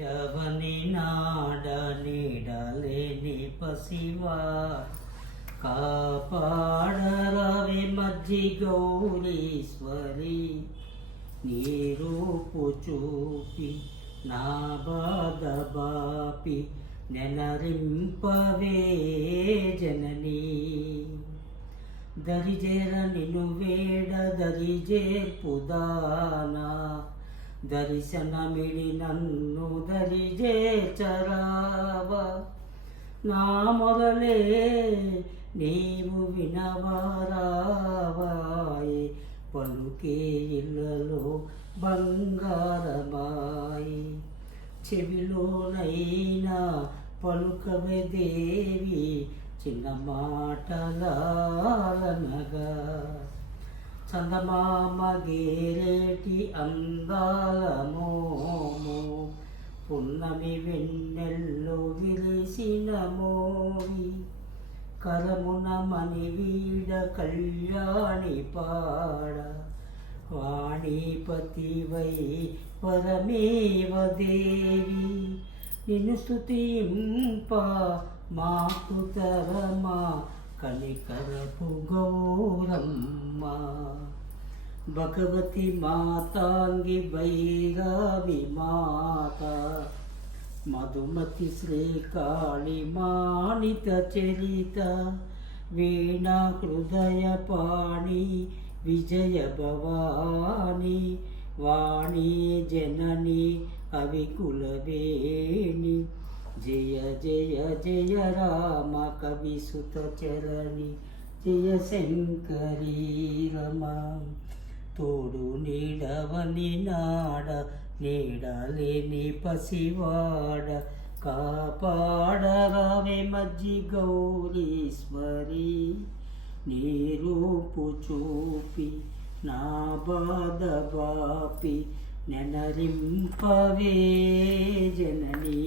నీడవని నాడ నీడలేని పసివా కాపాడరవి మజ్జి గౌరీశ్వరి నీ రూపు చూపి నా బాధ బాపి నెనరింపవే జననీ దరిజేర నిన్ను వేడ దరిజేర్పుదానా దర్శనమిడి నన్ను దరిజేర్చరావ నా మొరలే నీవు వినవారావాయి పలుకే ఇళ్ళలో బంగారమాయి చెవిలోనైనా పలుకవే దేవి చిన్న మాటలాలనగా చందమామ గేరేటి అందాల మోము పున్నమి వెన్నెల్లో విలిసిన మోవి కరమున మణివీడ కళ్యాణి పాడ వాణీపతివై పరమేవ దేవి నిన్ను స్తుతింప మాకు తరమా కనికరపు గౌరమ్మ భగవతి మాతాంగి భైరవి మాత మధుమతి శ్రీకాళి మాణిత చరిత వీణా హృదయ పాణి విజయ భవాని వాణి జనని అవికులవేణి జయ జయ జయ రామ కవి సుత చరణి జయ శంకరీ రమ తోడు నీడవని నాడ నీడలేని పసివాడ కాపాడరావే మజ్జి గౌరీశ్వరి నీ రూపు చూపి నా బాధ బాపి నెనరింపవే జననీ.